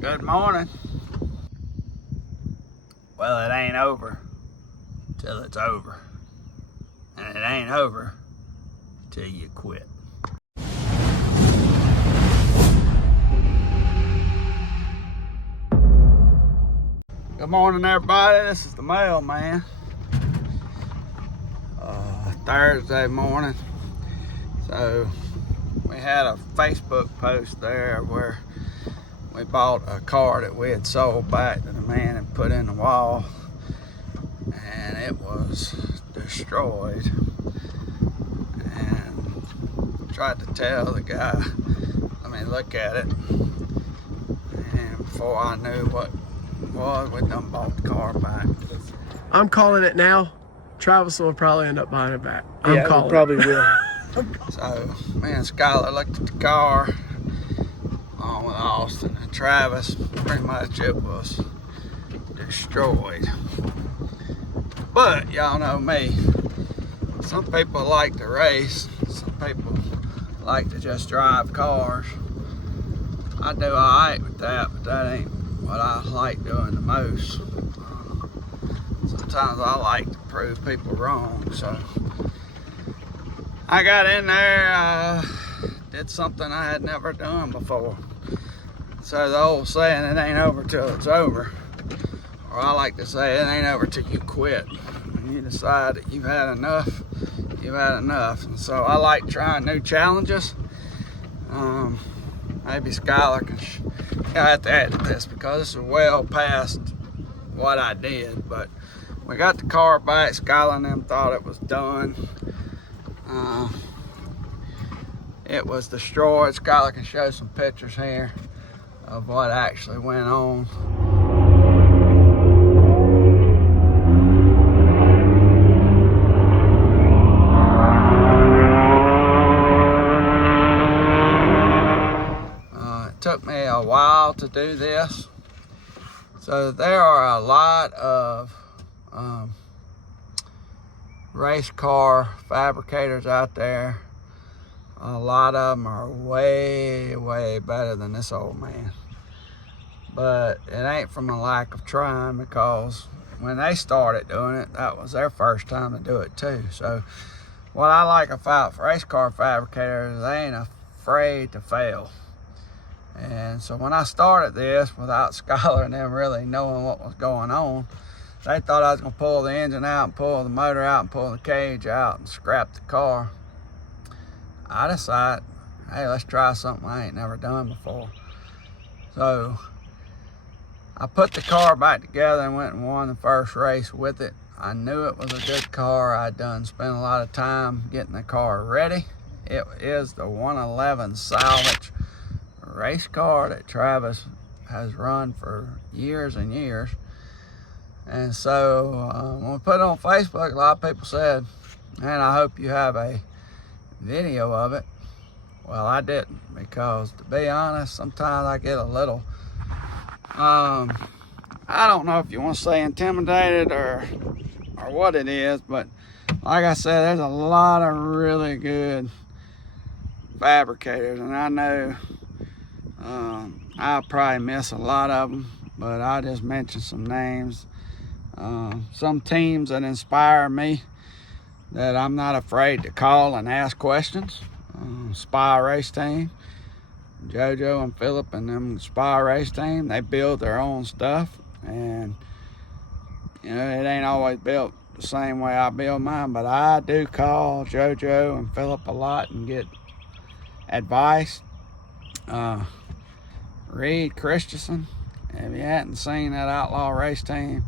Good morning. Well, it ain't over till it's over. And it ain't over till you quit. Good morning, everybody. This is the mailman. Thursday morning. So we had a Facebook post there where we bought a car that we had sold back to the man and put in the wall, and it was destroyed. And tried to tell the guy, let me look at it. And before I knew what it was, we done bought the car back. I'm calling it now. Travis will probably end up buying it back. I'm calling probably will. So me and Skylar looked at the car along with Austin and Travis. Pretty much it was destroyed. But y'all know me. Some people like to race. Some people like to just drive cars. I do alright with that, but that ain't what I like doing the most. Sometimes I like to prove people wrong, so I got in there, did something I had never done before. So the old saying, it ain't over till it's over, or I like to say, it ain't over till you quit. When you decide that you've had enough, you've had enough. And so I like trying new challenges. Maybe Skylar can, I have to edit this because this is well past what I did, but we got the car back. Skylar and them thought it was done. It was destroyed. Skylar can show some pictures here of what actually went on. It took me a while to do this. So there are a lot of race car fabricators out there. A lot of them are way better than this old man. But it ain't from a lack of trying, because when they started doing it, that was their first time to do it too. So what I like about race car fabricators, they ain't afraid to fail. And so when I started this without Skylar and them really knowing what was going on, they thought I was going to pull the engine out and pull the motor out and pull the cage out and scrap the car. I decided, hey, let's try something I ain't never done before. So I put the car back together and went and won the first race with it. I knew it was a good car. I'd spent a lot of time getting the car ready. It is the 111 salvage race car that Travis has run for years and years. And so when we put it on Facebook, a lot of people said, man, I hope you have a video of it. Well, I didn't, because to be honest, sometimes I get a little, I don't know if you want to say intimidated or what it is, but like I said, there's a lot of really good fabricators, and I know I'll probably miss a lot of them, but I'll just mention some names. Some teams that inspire me that I'm not afraid to call and ask questions. Spy Race Team, JoJo and Philip and them Spy Race Team, they build their own stuff, and you know, it ain't always built the same way I build mine, but I do call JoJo and Philip a lot and get advice. Reed Christensen, if you hadn't seen that Outlaw Race Team,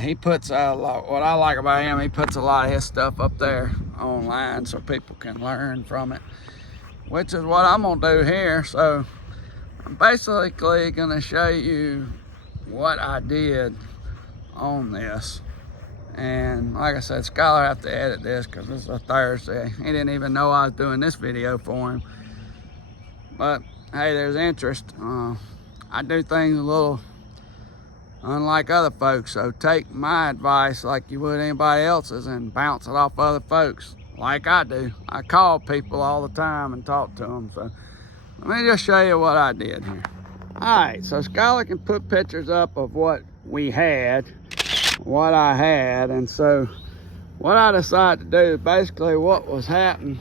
he puts a lot, what I like about him, he puts a lot of his stuff up there online so people can learn from it, which is what I'm gonna do here. So I'm basically gonna show you what I did on this. And like I said, Skylar have to edit this because this is a Thursday. He didn't even know I was doing this video for him. But hey, there's interest. I do things a little unlike other folks, so take my advice like you would anybody else's and bounce it off other folks like I do. I call people all the time and talk to them. So let me just show you what I did here. Alright, so Skylar can put pictures up of what we had, what I had, and so what I decided to do, basically what was happening,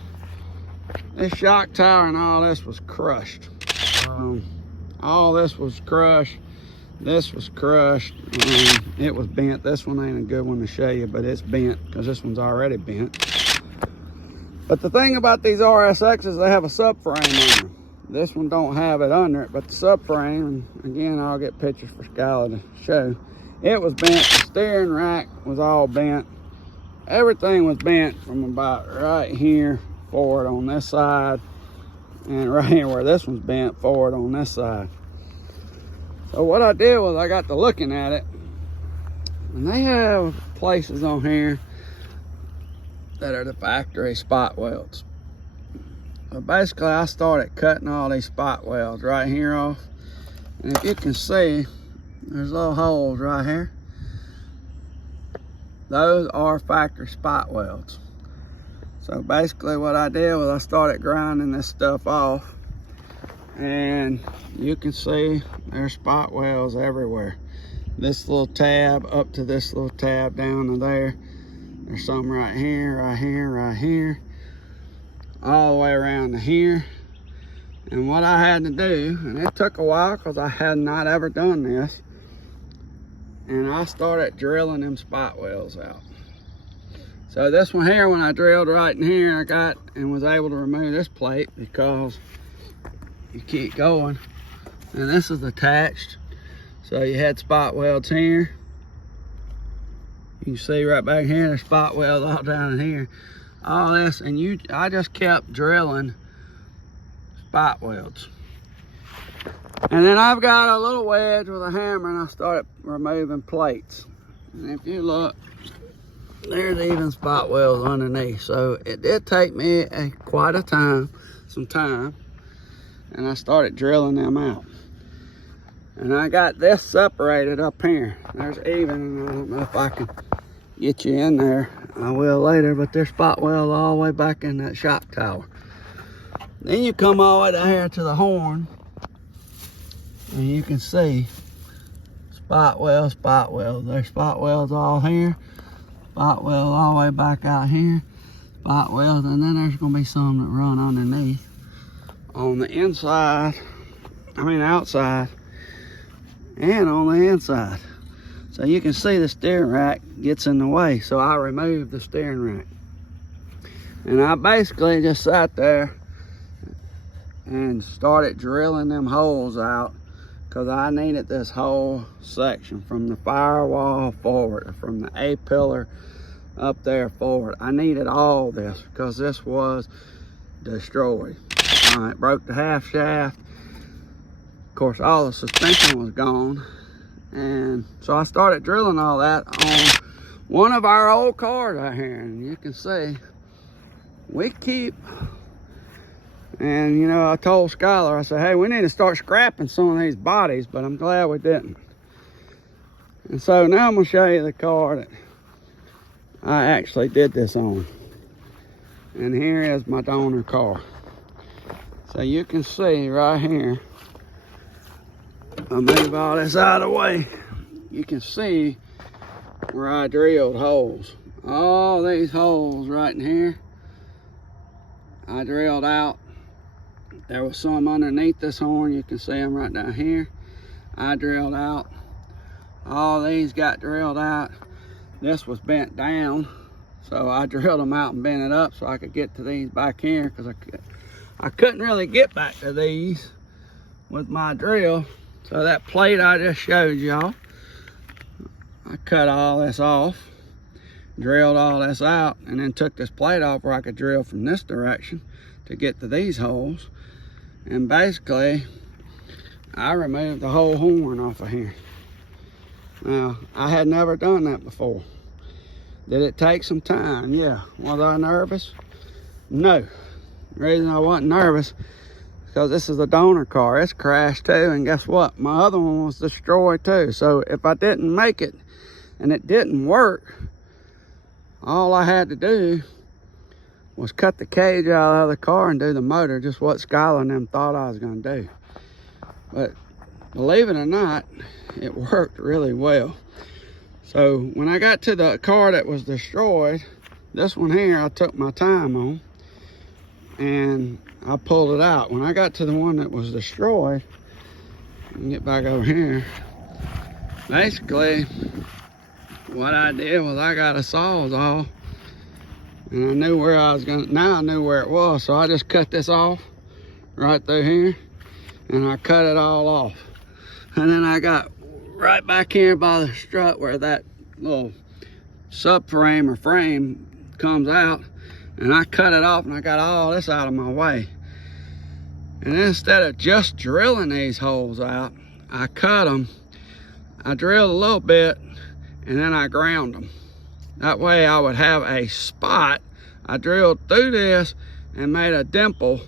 this shock tower and all this was crushed. All this was crushed. This was crushed. It was bent. This one ain't a good one to show you, but it's bent because this one's already bent. But the thing about these RSXs, they have a subframe on them. This one don't have it under it, but the subframe, and again, I'll get pictures for Skylar to show. It was bent. The steering rack was all bent. Everything was bent from about right here forward on this side, and right here where this one's bent forward on this side. So what I did was I got to looking at it, and they have places on here that are the factory spot welds. So basically I started cutting all these spot welds right here off, and if you can see, there's little holes right here. Those are factory spot welds. So basically what I did was I started grinding this stuff off, and you can see there's spot welds everywhere. This little tab up to this little tab down to there. There's some right here, right here, right here, all the way around to here. And what I had to do, and it took a while because I had not ever done this, and I started drilling them spot welds out. So this one here, when I drilled right in here, I got and was able to remove this plate because you keep going, and this is attached. So you had spot welds here. You can see right back here, there's spot welds all down in here. All this, and I just kept drilling spot welds. And then I've got a little wedge with a hammer, and I started removing plates. And if you look, there's even spot welds underneath. So it did take me quite some time, and I started drilling them out. And I got this separated up here. There's even, and I don't know if I can get you in there. I will later, but there's spot welds all the way back in that shock tower. Then you come all the way down here to the horn, and you can see spot welds, spot welds. There's spot welds all here, spot welds all the way back out here, spot welds, and then there's gonna be some that run underneath on the inside, outside, and on the inside. So you can see the steering rack gets in the way, so I removed the steering rack. And I basically just sat there and started drilling them holes out because I needed this whole section from the firewall forward, from the A-pillar up there forward. I needed all this because this was destroyed. It broke the half shaft. Of course, all the suspension was gone. And so I started drilling all that on one of our old cars out here. And you can see, we keep, and you know, I told Skylar, I said, hey, we need to start scrapping some of these bodies, but I'm glad we didn't. And so now I'm gonna show you the car that I actually did this on. And here is my donor car. So you can see right here, I'll move all this out of the way. You can see where I drilled holes. All these holes right in here, I drilled out. There was some underneath this horn. You can see them right down here. I drilled out. All these got drilled out. This was bent down, so I drilled them out and bent it up so I could get to these back here, because I couldn't really get back to these with my drill. So that plate I just showed y'all, I cut all this off, drilled all this out, and then took this plate off where I could drill from this direction to get to these holes. And basically, I removed the whole horn off of here. Now, I had never done that before. Did it take some time? Yeah. Was I nervous? No. The reason I wasn't nervous, because this is a donor car. It's crashed too, and guess what? My other one was destroyed too. So if I didn't make it and it didn't work, all I had to do was cut the cage out of the car and do the motor, just what Skylar and them thought I was gonna do. But believe it or not, it worked really well. So when I got to the car that was destroyed, this one here, I took my time on and I pulled it out. When I got to the one that was destroyed, let me get back over here. Basically, what I did was I got a Sawzall, and I knew where I was gonna, now I knew where it was, so I just cut this off right through here, and I cut it all off. And then I got right back here by the strut where that little subframe or frame comes out, and I cut it off and I got all this out of my way. And instead of just drilling these holes out, I cut them. I drilled a little bit and then I ground them. That way I would have a spot. I drilled through this and made a dimple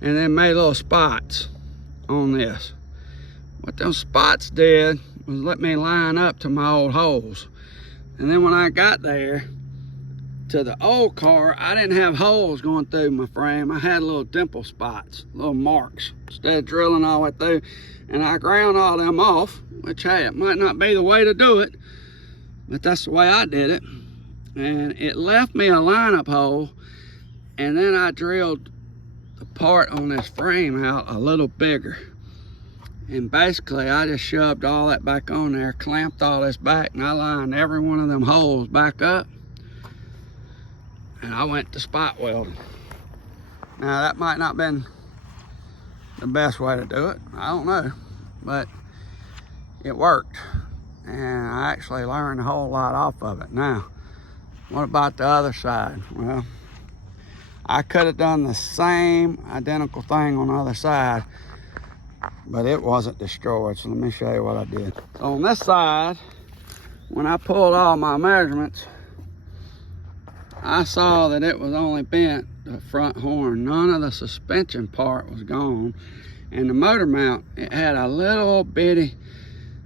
and then made little spots on this. What those spots did was let me line up to my old holes. And then when I got there to the old car, I didn't have holes going through my frame. I had little dimple spots, little marks, instead of drilling all the way through. And I ground all them off, which, hey, it might not be the way to do it, but that's the way I did it. And it left me a lineup hole, and then I drilled the part on this frame out a little bigger. And basically, I just shoved all that back on there, clamped all this back, and I lined every one of them holes back up. And I went to spot welding. Now, that might not have been the best way to do it. I don't know. But it worked. And I actually learned a whole lot off of it. Now, what about the other side? Well, I could have done the same identical thing on the other side, but it wasn't destroyed. So let me show you what I did. So on this side, when I pulled all my measurements, I saw that it was only bent the front horn. None of the suspension part was gone. And the motor mount, it had a little bitty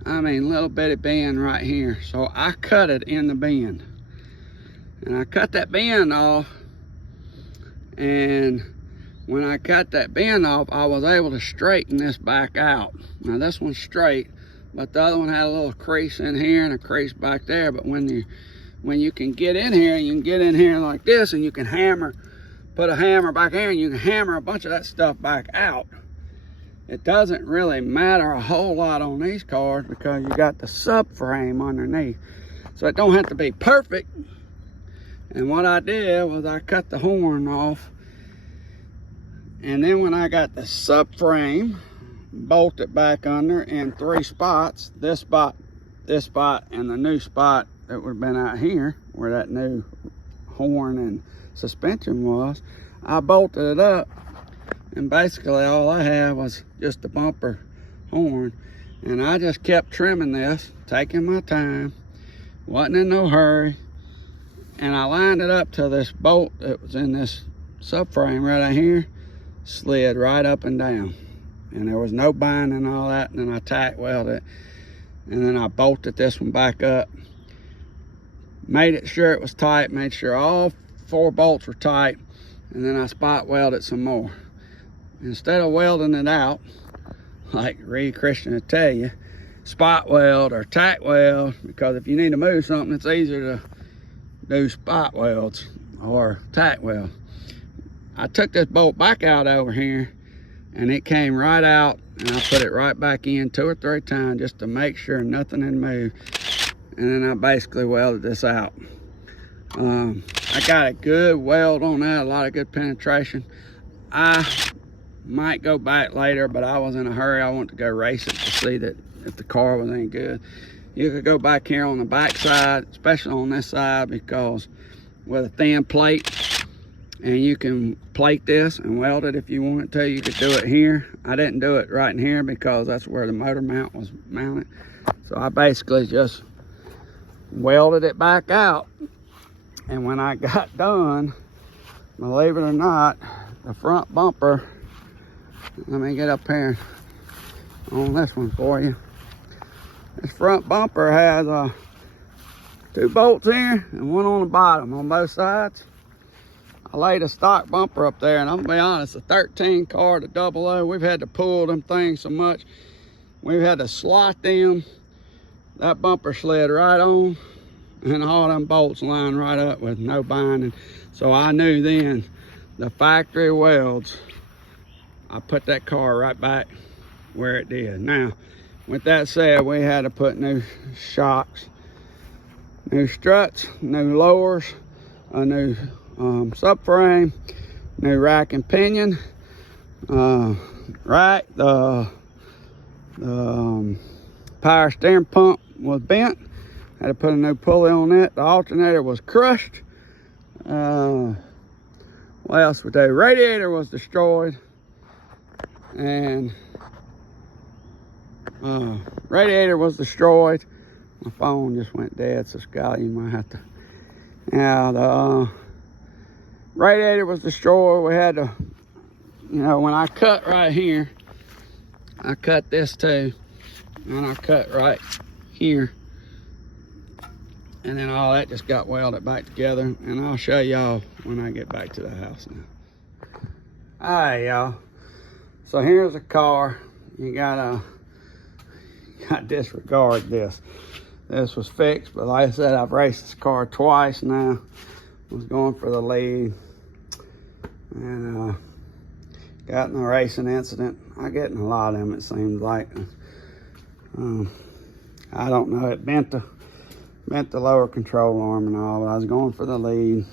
bend right here. So I cut it in the bend. And I cut that bend off, and when I cut that bend off, I was able to straighten this back out. Now this one's straight, but the other one had a little crease in here and a crease back there. But when you can get in here, you can get in here like this, and you can hammer, put a hammer back here, and you can hammer a bunch of that stuff back out. It doesn't really matter a whole lot on these cars because you got the subframe underneath. So it don't have to be perfect. And what I did was I cut the horn off, and then when I got the subframe, bolted back under in 3 spots, this spot, and the new spot that would have been out here where that new horn and suspension was, I bolted it up, and basically all I had was just a bumper horn. And I just kept trimming this, taking my time, wasn't in no hurry. And I lined it up to this bolt that was in this subframe right out here, slid right up and down. And there was no binding and all that. And then I tack welded it. And then I bolted this one back up. Made it sure it was tight, made sure all 4 bolts were tight. And then I spot welded some more. Instead of welding it out, like Reed Christian would tell you, spot weld or tack weld, because if you need to move something, it's easier to do spot welds or tack weld. I took this bolt back out over here, and it came right out, and I put it right back in 2 or 3 times just to make sure nothing had moved. And then I basically welded this out. I got a good weld on that, a lot of good penetration. I might go back later, but I was in a hurry. I wanted to go race it to see that if the car was any good. You could go back here on the back side, especially on this side, because with a thin plate, and you can plate this and weld it if you wanted to. You could do it here. I didn't do it right in here because that's where the motor mount was mounted. So I basically just welded it back out. And when I got done, believe it or not, the front bumper, let me get up here on this one for you. This front bumper has 2 bolts here and 1 on the bottom on both sides. I laid a stock bumper up there, and I'm gonna be honest, a 13 car to 00, we've had to pull them things so much. we had to slot them. That bumper slid right on, and all them bolts lined right up with no binding. So I knew then the factory welds, I put that car right back where it did. Now, with that said, we had to put new shocks, new struts, new lowers, a new subframe, new rack and pinion. Right, the power steering pump was bent. Had to put a new pulley on it. The alternator was crushed. What else would they? Radiator was destroyed, and radiator was destroyed. My phone just went dead, so Scott, you might have to. Now the radiator was destroyed. We had to, you know, when I cut right here, I cut this too, and I cut right here, and then all that just got welded back together, and I'll show y'all when I get back to the house now. All right, y'all. So here's a car. You gotta disregard this. This was fixed, but like I said, I've raced this car twice now. Was going for the lead, and got in a racing incident. I get in a lot of them, it seems like. I don't know, it bent the lower control arm and all, but I was going for the lead.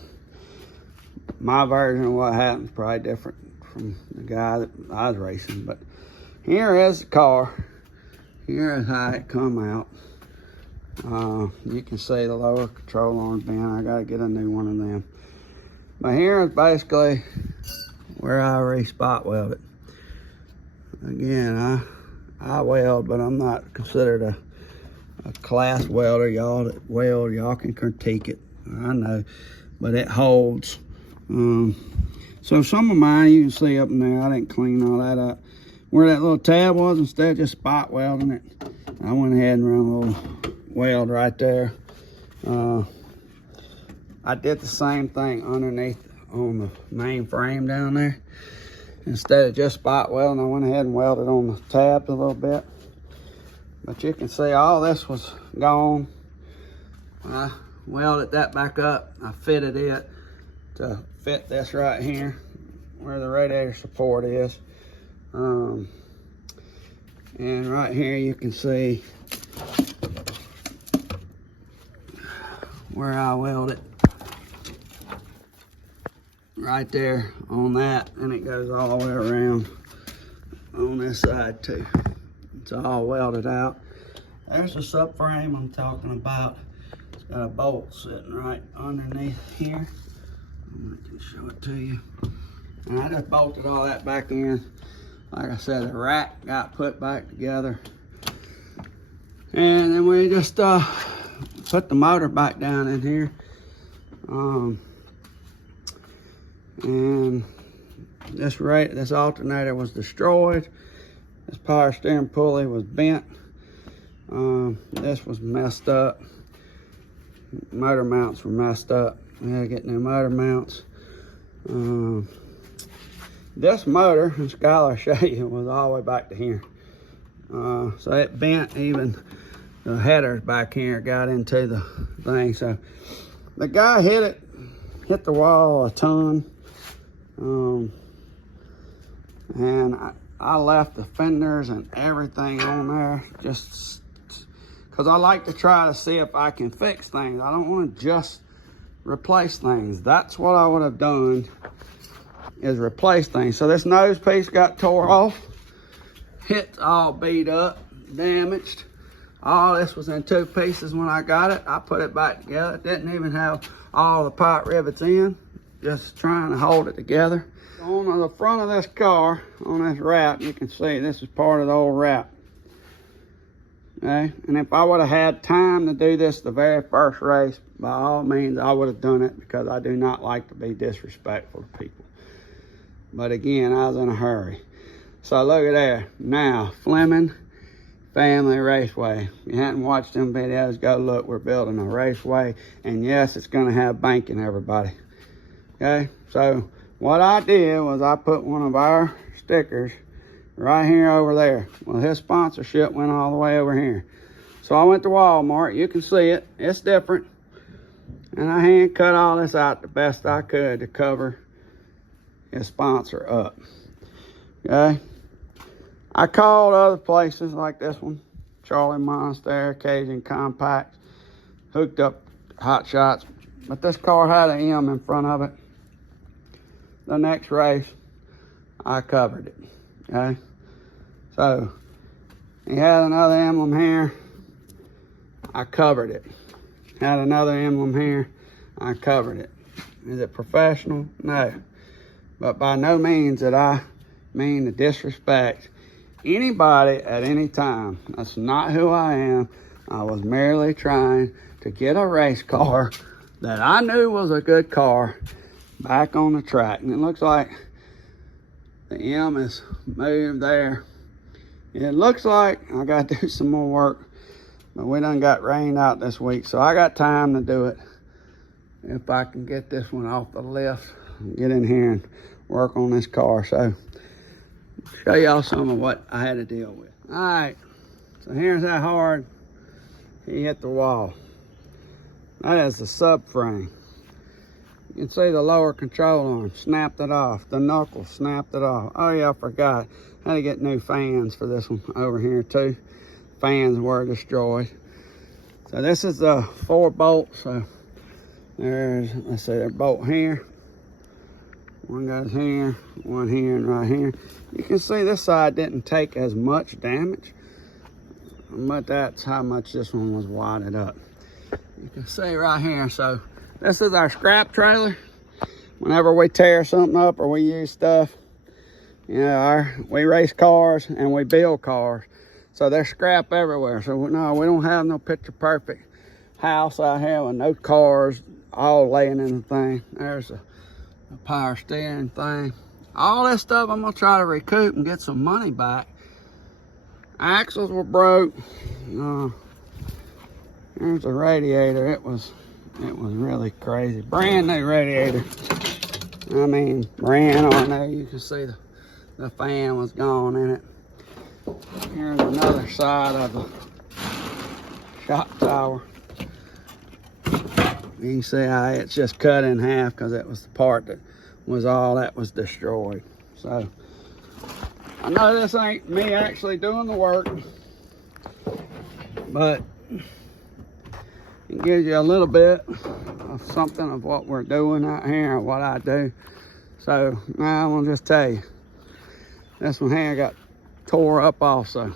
My version of what happened is probably different from the guy that I was racing, but here is the car. Here is how it come out. You can see the lower control arm bent. I gotta get a new one of them. But here is basically where I re-spot welded. Again, I weld, but I'm not considered a class welder. Y'all that weld, y'all can critique it. I know, but it holds. So some of mine, you can see up in there, I didn't clean all that up. Where that little tab was, instead of just spot welding it, I went ahead and ran a little weld right there. I did the same thing underneath on the main frame down there. Instead of just spot welding, I went ahead and welded on the tabs a little bit. But you can see all this was gone. I welded that back up. I fitted it to fit this right here where the radiator support is. And right here you can see where I welded. Right there on that, and it goes all the way around on this side too. It's all welded out. There's the subframe I'm talking about. It's got a bolt sitting right underneath here. I can show it to you. And I just bolted all that back in. Like I said, the rack got put back together. And then we just put the motor back down in here. And this alternator was destroyed. This power steering pulley was bent. This was messed up. Motor mounts were messed up. We had to get new motor mounts. This motor, and Skylar will show you, was all the way back to here. So it bent, even the headers back here got into the thing. So the guy hit the wall a ton. And I left the fenders and everything on there just because I like to try to see if I can fix things. I don't want to just replace things. That's what I would have done, is replace things. So this nose piece got tore off. It's all beat up, damaged. All this was in two pieces when I got it. I put it back together. It didn't even have all the pipe rivets in. Just trying to hold it together. On the front of this car, on this wrap, you can see this is part of the old wrap. Okay, and if I would have had time to do this the very first race, by all means, I would have done it, because I do not like to be disrespectful to people. But again, I was in a hurry. So look at there. Now, Fleming Family Raceway. If you hadn't watched them videos, go look. We're building a raceway, and yes, it's going to have banking, everybody. Okay, so what I did was I put one of our stickers right here over there. Well, his sponsorship went all the way over here. So I went to Walmart. You can see it. It's different. And I hand cut all this out the best I could to cover his sponsor up. Okay? I called other places like this one, Charlie Monster, Cajun Compact, hooked up Hot Shots, but this car had an M in front of it. The next race, I covered it. Okay? So, he had another emblem here. I covered it. Had another emblem here. I covered it. Is it professional? No. But by no means did I mean to disrespect anybody at any time. That's not who I am. I was merely trying to get a race car that I knew was a good car back on the track. And it looks like the M is moved there. It looks like I got to do some more work, but we done got rained out this week, so I got time to do it. If I can get this one off the lift, get in here and work on this car. So show y'all some of what I had to deal with. All right, so here's how hard he hit the wall. That is the subframe. You can see the lower control arm snapped it off. The knuckle snapped it off. Oh yeah, I forgot. I had to get new fans for this one over here too. Fans were destroyed. So this is the 4 bolts. So there's, let's see, there's a bolt here. One goes here, one here, and right here. You can see this side didn't take as much damage, but that's how much this one was wadded up. You can see right here. So this is our scrap trailer. Whenever we tear something up or we use stuff, you know, we race cars and we build cars. So there's scrap everywhere. So no, we don't have no picture perfect house out here with no cars all laying in the thing. There's a power steering thing. All this stuff I'm gonna try to recoup and get some money back. Axles were broke. There's a radiator. It was really crazy. Brand new radiator. I mean, brand on there. You can see the fan was gone in it. Here's another side of the shop tower. You can see how it's just cut in half because it was the part that was all that was destroyed. So I know this ain't me actually doing the work, but it gives you a little bit of something of what we're doing out here and what I do. So now I'm gonna just tell you, this one here got tore up also.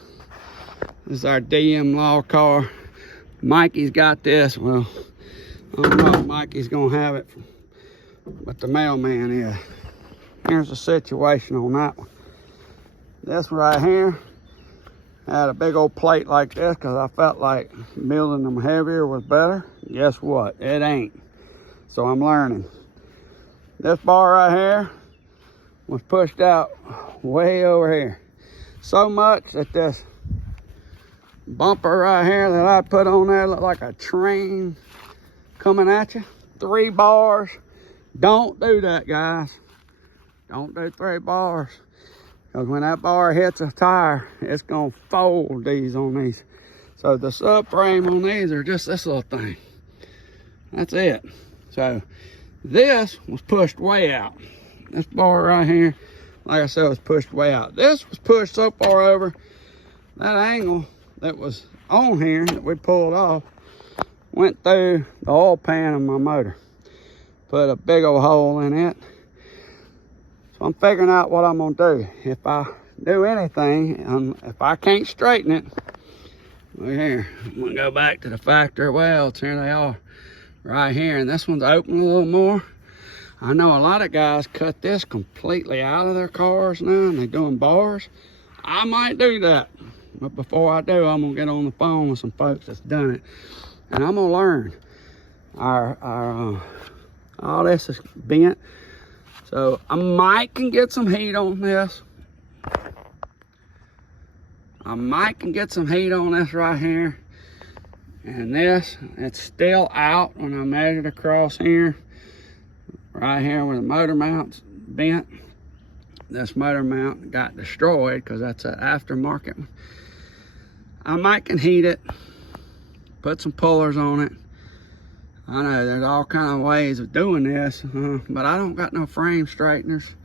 This is our DM Law car. Mikey's got this. Well, I don't know if Mikey's gonna have it, but the mailman is. Here's the situation on that one. This right here had a big old plate like this because I felt like building them heavier was better. Guess what? It ain't. So I'm learning. This bar right here was pushed out way over here. So much that this bumper right here that I put on there looked like a train coming at you. 3 bars. Don't do that, guys. Don't do 3 bars. Because when that bar hits a tire, it's going to fold these on these. So the subframe on these are just this little thing. That's it. So this was pushed way out. This bar right here, like I said, was pushed way out. This was pushed so far over, that angle that was on here that we pulled off went through the oil pan of my motor. Put a big old hole in it. So I'm figuring out what I'm gonna do. If I do anything, if I can't straighten it, look here, I'm gonna go back to the factory welds. Here they are, right here. And this one's open a little more. I know a lot of guys cut this completely out of their cars now and they're doing bars. I might do that. But before I do, I'm gonna get on the phone with some folks that's done it. And I'm gonna learn. All this is bent. So I might can get some heat on this. I might can get some heat on this right here. And this, it's still out when I measured across here. Right here where the motor mount's bent. this motor mount got destroyed because that's an aftermarket one. I might can heat it, put some pullers on it. I know there's all kind of ways of doing this, but I don't got no frame straighteners.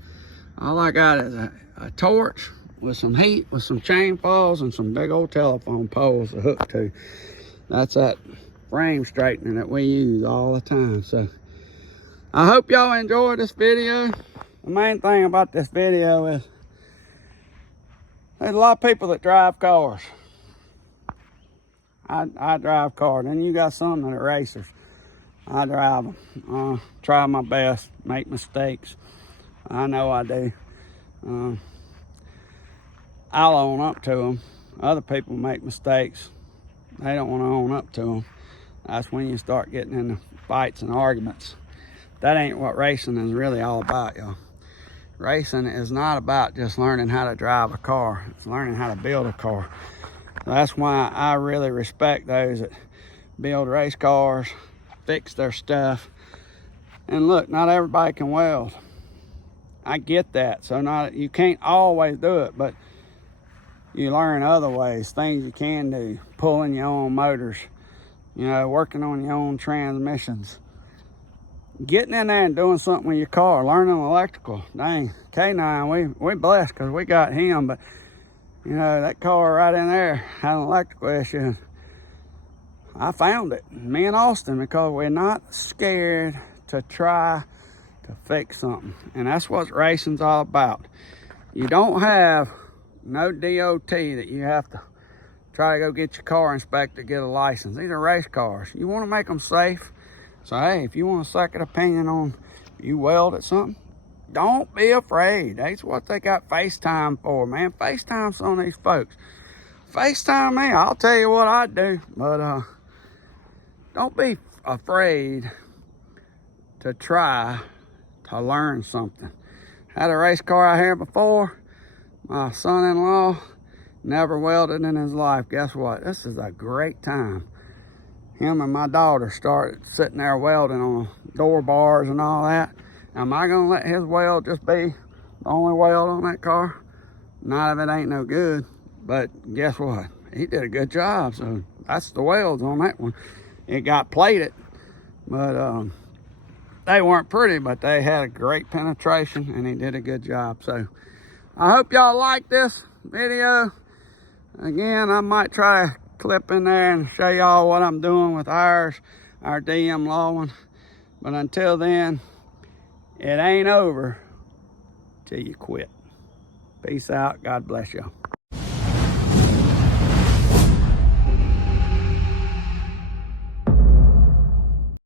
All I got is a torch with some heat, with some chain falls, and some big old telephone poles to hook to. That's that frame straightener that we use all the time. So I hope y'all enjoyed this video. The main thing about this video is there's a lot of people that drive cars. I drive cars, and you got some that are racers. I drive them. Try my best, make mistakes. I know I do. I'll own up to them. Other people make mistakes. They don't want to own up to them. That's when you start getting into fights and arguments. That ain't what racing is really all about, y'all. Racing is not about just learning how to drive a car. It's learning how to build a car. That's why I really respect those that build race cars, fix their stuff. And look, not everybody can weld. I get that. So you can't always do it, but you learn other ways, things you can do. Pulling your own motors, you know, working on your own transmissions. Getting in there and doing something with your car, learning electrical. Dang, K9, we blessed because we got him, but you know, that car right in there had an electrical issue. I found it, me and Austin, because we're not scared to try to fix something. And that's what racing's all about. You don't have no DOT that you have to try to go get your car inspected, get a license. These are race cars. You want to make them safe. So hey, if you want a second opinion on you weld at something, don't be afraid. That's what they got FaceTime for, man. FaceTime some of these folks. FaceTime me, I'll tell you what I do. But don't be afraid to try to learn something. Had a race car out here before. My son-in-law never welded in his life. Guess what? This is a great time. Him and my daughter started sitting there welding on door bars and all that. Am I gonna let his weld just be the only weld on that car? None of it ain't no good. But guess what? He did a good job. So that's the welds on that one. It got plated, but they weren't pretty, but they had a great penetration, and he did a good job. So I hope y'all like this video. Again, I might try to clip in there and show y'all what I'm doing with our DM Law one. But until then, it ain't over till you quit. Peace out. God bless y'all.